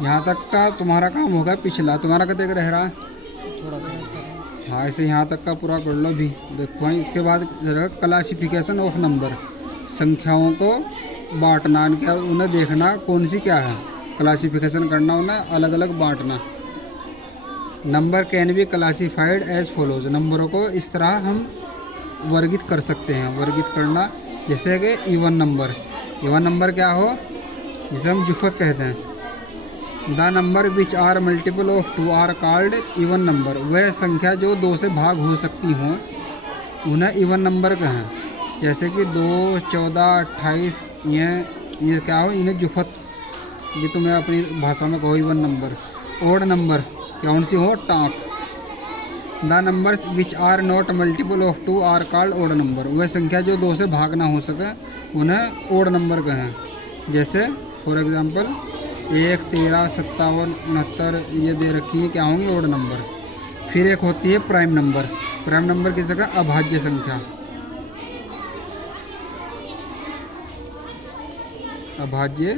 यहाँ तक का तुम्हारा काम होगा। पिछला तुम्हारा कतने रह रहा है? थोड़ा सा। हाँ, ऐसे यहाँ तक का पूरा कर लो भी। देखो भाई, इसके बाद क्लासिफिकेशन ऑफ नंबर, संख्याओं को बांटना, क्या उन्हें देखना कौन सी क्या है, क्लासिफिकेशन करना, उन्हें अलग अलग बांटना। Number can be classified as follows, नंबरों को इस तरह हम वर्गित कर सकते हैं। वर्गित करना जैसे कि इवन नंबर। इवन नंबर क्या हो, जिसे हम जुफत कहते हैं। The number which are multiple of 2 are called even number, वह संख्या जो 2 से भाग हो सकती हों उन्हें इवन नंबर कहें। जैसे कि 2, 14, 28, ये क्या हो, इन्हें जुफत, ये तुम्हें अपनी भाषा में कहो इवन नंबर। ओड नंबर कौन सी हो, टाँक। The numbers which are not multiple of 2 are called odd number, वह संख्या जो 2 से भाग ना हो सके उन्हें ओड नंबर कहें। जैसे फॉर एग्जांपल 1, 13, 57, 69 ये दे रखी है, क्या होंगी, ओड नंबर। फिर एक होती है प्राइम नंबर। प्राइम नंबर की जगह अभाज्य संख्या। अभाज्य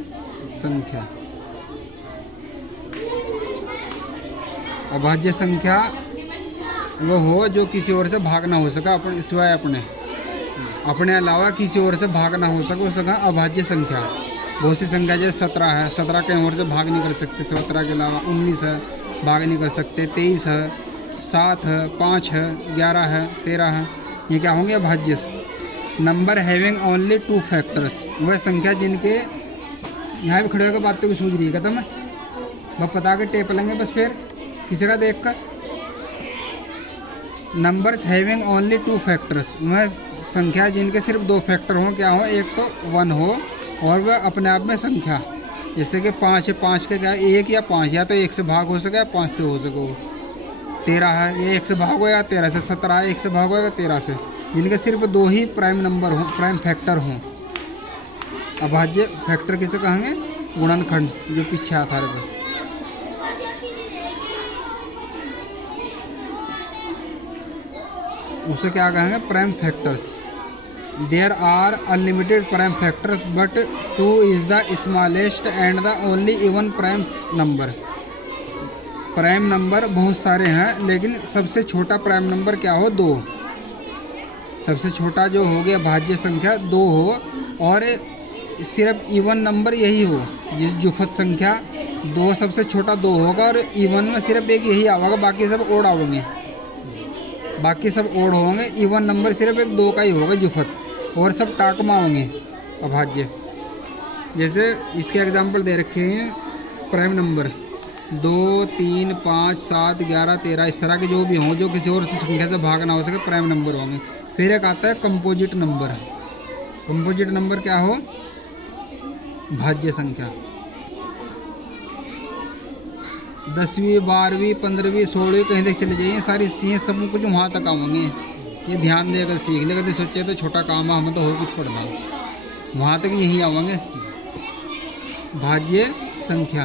संख्या, अभाज्य संख्या वो हो जो किसी और से भाग ना हो सका, अपने सिवाय अपने अलावा किसी और से भाग ना हो सके, उसका अभाज्य संख्या। बहुत सी संख्या जैसे 17 है, 17 कहीं और से भाग नहीं कर सकते, 17 के अलावा 19 है, भाग नहीं कर सकते, 23 है, 7 है, 5 है, 11 है, 13 है, ये क्या होंगे, अभाज्य। नंबर हैविंग ओनली 2 फैक्टर्स, वह संख्या जिनके, यहाँ भी खड़े होकर बात तो भी सूझ रही है खत्म है, बस पता के टेप लेंगे बस फिर किसी का देख कर। नंबर्स हैविंग ओनली 2 फैक्टर्स, वह संख्या जिनके सिर्फ 2 फैक्टर हों, क्या हो, एक तो 1 हो और वह अपने आप में संख्या। जैसे कि 5 है, 5 के क्या 1 या 5, या तो 1 से भाग हो सके या 5 से हो सके। 13 है, ये 1 से भाग हो या 13 से। 17 है, 1 से भाग हो या 13 से। जिनके सिर्फ 2 ही प्राइम नंबर हों, प्राइम फैक्टर हों। अभाज्य फैक्टर किसे कहेंगे, गुणनखंड, जो पीछे आता है। उसे क्या कहेंगे, prime factors. There are unlimited prime factors but 2 is the smallest and the only even prime number. Prime number बहुत सारे हैं लेकिन सबसे छोटा प्राइम नंबर क्या हो, 2। सबसे छोटा जो हो गया भाज्य संख्या 2 हो और सिर्फ इवन नंबर यही हो। जिस जुफत संख्या 2 सबसे छोटा 2 होगा और इवन में सिर्फ एक यही आएगा, बाकी सब ओड आएंगे, बाकी सब ओड होंगे। इवन नंबर सिर्फ एक 2 का ही होगा जुफत, और सब टाकमा होंगे अभाज्य। जैसे इसके एग्जांपल दे रखे हैं प्राइम नंबर 2, 3, 5, 7, 11, 13, इस तरह के जो भी हों, जो किसी और संख्या से भाग ना हो सके, प्राइम नंबर होंगे। फिर एक आता है कंपोजिट नंबर। कंपोजिट नंबर क्या हो, भाज्य संख्या। 10वीं, 12वीं, 15वीं, 16वीं कहीं तक चले जाइए, सारी सी सब कुछ वहाँ तक आएंगे। ये ध्यान देकर सीख ले, कभी सोचे तो छोटा काम है, हमें तो हो कुछ पढ़ना, वहाँ तक यही आवेंगे भाज्य संख्या।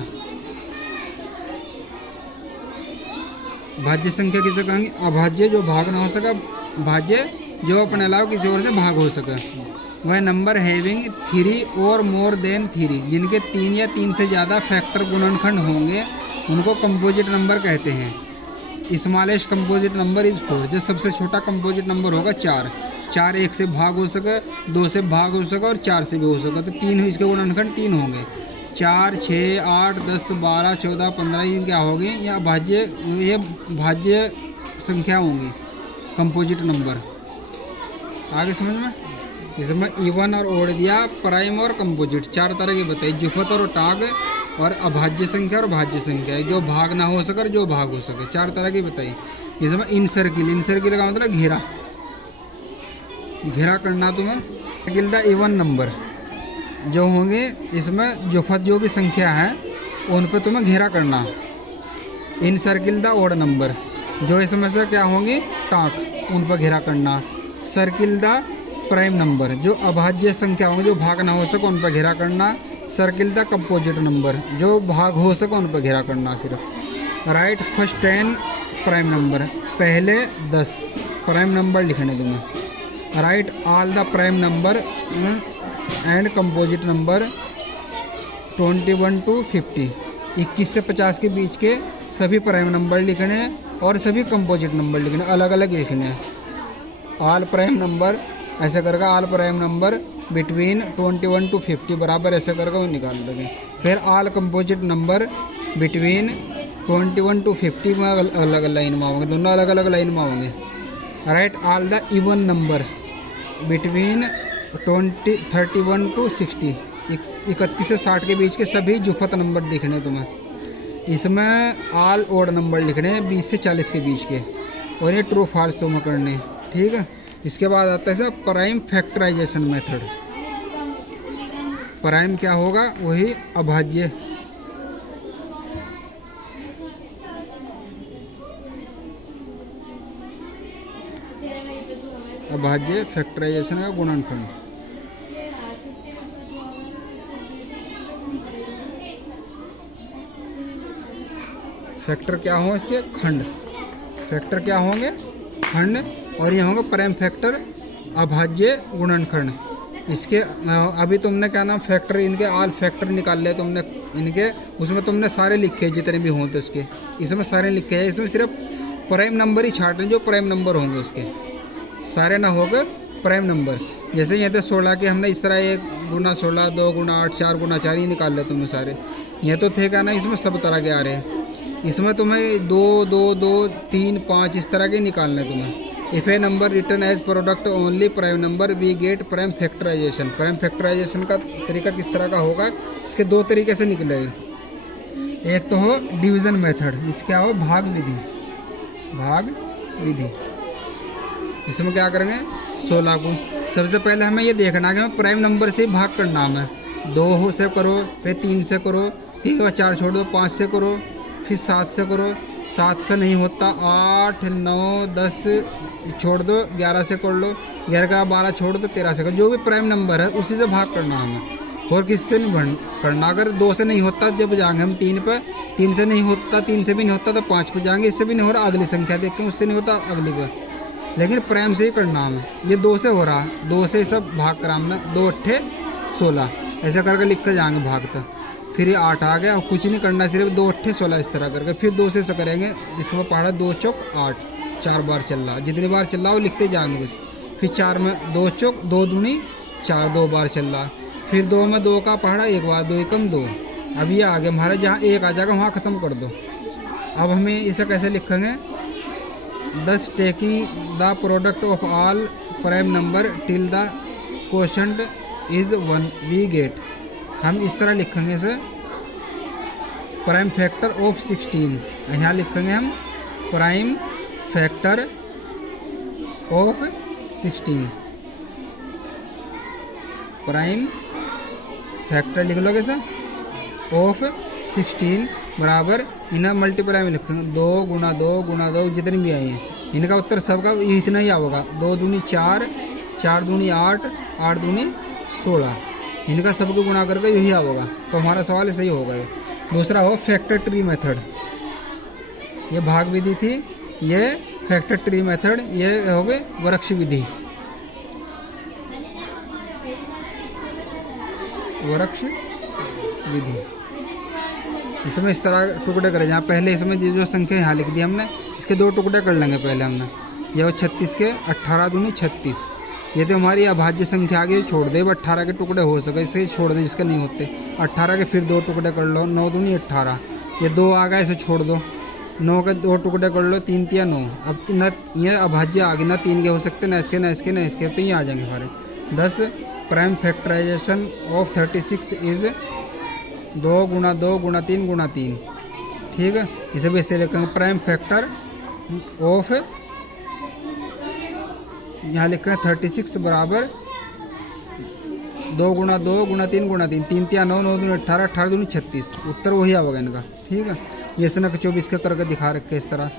भाज्य संख्या किसे कहेंगे, अभाज्य जो भाग ना हो सका, भाज्य जो अपने अलावा किसी और से भाग हो सके। वह नंबर हैविंग 3 और मोर देन 3, जिनके 3 या 3 से ज़्यादा फैक्टर गुणनखंड होंगे, उनको कंपोजिट नंबर कहते हैं। स्मॉलेस्ट कंपोजिट नंबर इज 4, जो सबसे छोटा कंपोजिट नंबर होगा 4। 4 1 से भाग हो सके, 2 से भाग हो सके और 4 से भी हो सके, तो 3 इसके गुणनखंड 3 होंगे। 4, 6, 8, 10, 12, 14, 15 ये क्या होगी, या भाज्य, ये भाज्य संख्या होंगी, कंपोजिट नंबर। आगे समझ में, इसमें इवन और ओड दिया, प्राइम और कंपोजिट, 4 तरह की बताई, जुफत और टाग, और अभाज्य संख्या और भाज्य संख्या, जो भाग ना हो सके और जो भाग हो सके, 4 तरह की बताई। इसमें इन सर्किल, इन सर्किल का मतलब घेरा, घेरा करना तुम्हें। सर्किल द इवन नंबर जो होंगे, इसमें जुफत जो भी संख्या है उन पर तुम्हें घेरा करना। Encircle the odd number, जो इसमें से क्या होंगी, टाक, उन पर घेरा करना। सर्किल द प्राइम नंबर, जो अभाज्य संख्या होंगे, जो भाग ना हो सके, उन पर घेरा करना। सर्किल द कंपोजिट नंबर, जो भाग हो सके उन पर घेरा करना सिर्फ। राइट फर्स्ट 10 प्राइम नंबर, पहले 10 प्राइम नंबर लिखने तुम्हें। Right all the prime number and composite number 21 to 50। 21 से 50 के बीच के सभी प्राइम नंबर लिखने हैं और सभी कंपोजिट नंबर लिखने हैं, अलग अलग लिखने हैं। ऑल प्राइम नंबर ऐसे करके all prime number between 21 to 50 बराबर ऐसे करके वो निकाल देंगे। फिर all composite number between 21 to 50 में अलग अलग लाइन में आओगे, दोनों अलग अलग लाइन में आओगे। Right all the even number between 31 to 60। 31 से 60 के बीच के सभी जुफत नंबर लिखने तुम्हें। इसमें ऑल ओड नंबर लिखने हैं 20 से 40 के बीच के, और ये ट्रू फॉल्स में करने। ठीक है, इसके बाद आता है सर प्राइम फैक्टराइजेशन मेथड। प्राइम क्या होगा? वही अभाज्य। अभाज्य फैक्टराइजेशन का गुणनखंड। फैक्टर क्या होंगे इसके? खंड। फैक्टर क्या होंगे? खंड। और ये होंगे प्राइम फैक्टर अभाज्य गुणनखंड। इसके अभी तुमने क्या नाम फैक्टर, इनके ऑल फैक्टर निकाल ले तुमने इनके, उसमें तुमने सारे लिखे जितने भी हों तो उसके, इसमें सारे लिखे हैं। इसमें सिर्फ प्राइम नंबर ही छाट रहे जो प्राइम नंबर होंगे उसके, सारे ना होकर प्राइम नंबर। जैसे यहाँ तो 16 के हमने इस तरह 1 गुना 16, 2 गुना 8, 4 गुना 4 ही निकाल ले तुम्हें सारे। ये तो थे क्या ना, इसमें सब तरह के आ रहे हैं। इसमें तुम्हें 2, 2, 2, 3, 5 इस तरह के निकालने तुम्हें। If a number return as product only prime number we get prime factorization. Prime factorization का तरीका किस तरह का होगा? इसके दो तरीके से निकलेगा। एक तो हो डिवीज़न मेथड, इसका हो भाग विधि। भाग विधि इसमें क्या करेंगे? 16 को सबसे पहले हमें ये देखना है कि हमें प्राइम नंबर से भाग करना है। 2 से करो, फिर 3 से करो, ठीक है, 4 छोड़ दो, 5 से करो, फिर 7 से करो, 7 से नहीं होता 8, 9, 10 छोड़ दो, 11 से कर लो, 11 का 12 छोड़ दो, 13 से करो। जो भी प्राइम नंबर है उसी से भाग करना हमें, और किससे नहीं करना। अगर 2 से नहीं होता जब जाएंगे हम 3 पर, 3 से नहीं होता, 3 से भी नहीं होता तो 5 पर जाएंगे, इससे भी नहीं हो रहा अगली संख्या देख के, उससे नहीं होता अगली पर, लेकिन प्राइम से ही करना हमें। ये 2 से हो रहा, 2 से सब भाग करा हमने, 2 8 16 ऐसे करके लिख कर जाएंगे भाग तक। फिर ये 8 आ गया और कुछ नहीं करना, सिर्फ 2 8 16 इस तरह करके। फिर 2 से करेंगे, जिसमें पढ़ा 2 चौक 8, 4 बार चल रहा, जितनी बार चल रहा वो लिखते जाएंगे बस। फिर 4 में 2 चौक 2 दूनी 4, 2 बार चल रहा। फिर 2 में 2 का पढ़ा 1 बार, 2 एकम 2। अब ये आगे हमारे जहाँ 1 आ जाएगा वहाँ ख़त्म कर दो। अब हमें इसे कैसे लिखेंगे? Thus taking the product of all prime number till the quotient is 1 we get. हम इस तरह लिखेंगे इसे, प्राइम फैक्टर ऑफ 16। यहाँ लिखेंगे हम prime factor of 16। Prime factor लिख लोगे सर ऑफ 16 बराबर इन्हें मल्टीप्लाई में लिखेंगे 2 गुना 2 गुना 2 जितनी भी आई हैं इनका उत्तर सबका इतना ही होगा। 2 दूनी 4, 4 दूनी 8, 8 दूनी 16, इनका सबको गुणा करके यही होगा। तो हमारा सवाल सही होगा। ये दूसरा हो फैक्टर ट्री मेथड। ये भाग विधि थी, ये फैक्टर ट्री मेथड, ये हो गए वृक्ष विधि। वृक्ष विधि इसमें इस तरह टुकड़े करें। जहाँ पहले इसमें जो संख्या यहाँ लिख दी हमने, इसके 2 टुकड़े कर लेंगे पहले हमने। ये हो 36 के 18 दूनी 36। ये तो हमारी अभाज्य संख्या आगे छोड़ दे, 18 के टुकड़े हो सके इसे छोड़ दे, जिसके नहीं होते 18 के फिर 2 टुकड़े कर लो, 9 दूनी 18। ये 2 आ गया, इसे छोड़ दो, 9 के 2 टुकड़े कर लो, 3 तिया 9। अब न ये अभाज्य आगे ना 3 के हो सकते, ना इसके ना इसके ना इसके, तो ये आ जाएंगे हमारे 10। प्राइम फैक्टराइजेशन ऑफ 36 इज 2 गुना 2 गुना 3 गुना 3। ठीक है, इसे भी इससे लिखेंगे प्राइम फैक्टर ऑफ, यहाँ लिखा है 36 बराबर 2 गुना 2 गुना 3 गुना 3, 3 तिया 9, 9 दूनी 18, 18 दूनी 36। उत्तर वही आएगा इनका। ठीक है, ये इसने 24 के करके दिखा रखे इस तरह,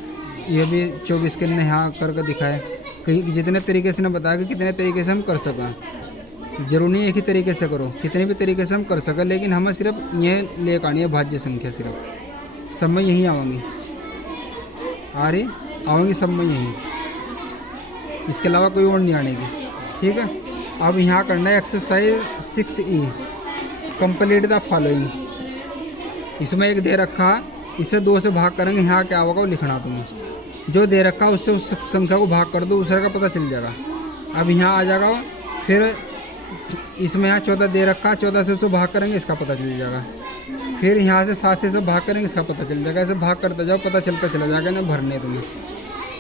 ये भी 24 के यहाँ करके दिखाए। कहीं जितने तरीके से ने बताया कि कितने तरीके से हम कर सकें, जरूरी नहीं एक ही तरीके से करो, कितने भी तरीके से हम कर सकें, लेकिन हमें सिर्फ ये लेकर आनी है भाज्य संख्या, सिर्फ सब में यही आवेंगी, आ रही आवेंगी सब में यही, इसके अलावा कोई और नहीं आने की। ठीक है। अब यहाँ करना है exercise 6E, complete the following. इसमें एक दे रखा, इसे 2 से भाग करेंगे, यहाँ क्या होगा वो लिखना तुम्हें। जो दे रखा उससे उस संख्या को भाग कर दो, दूसरे का पता चल जाएगा। अब यहाँ आ जाएगा, फिर इसमें यहाँ 14 दे रखा, 14 से उससे भाग करेंगे, इसका पता चल जाएगा। फिर यहाँ से 7 से भाग करेंगे, इसका पता चल जाएगा। ऐसे भाग करते जाओ, पता चलता चला जाएगा ना भरने तुम्हें।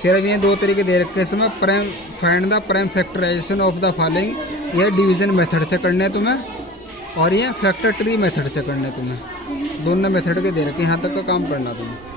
फिर अब ये 2 तरीके दे रखे हैं इसमें, prime find the prime factorization of the following. ये डिवीजन मेथड से करने हैं तुम्हें, और ये फैक्टर ट्री मेथड से करने हैं तुम्हें। दोनों मेथड के दे रखे, यहाँ तक का काम करना तुम्हें।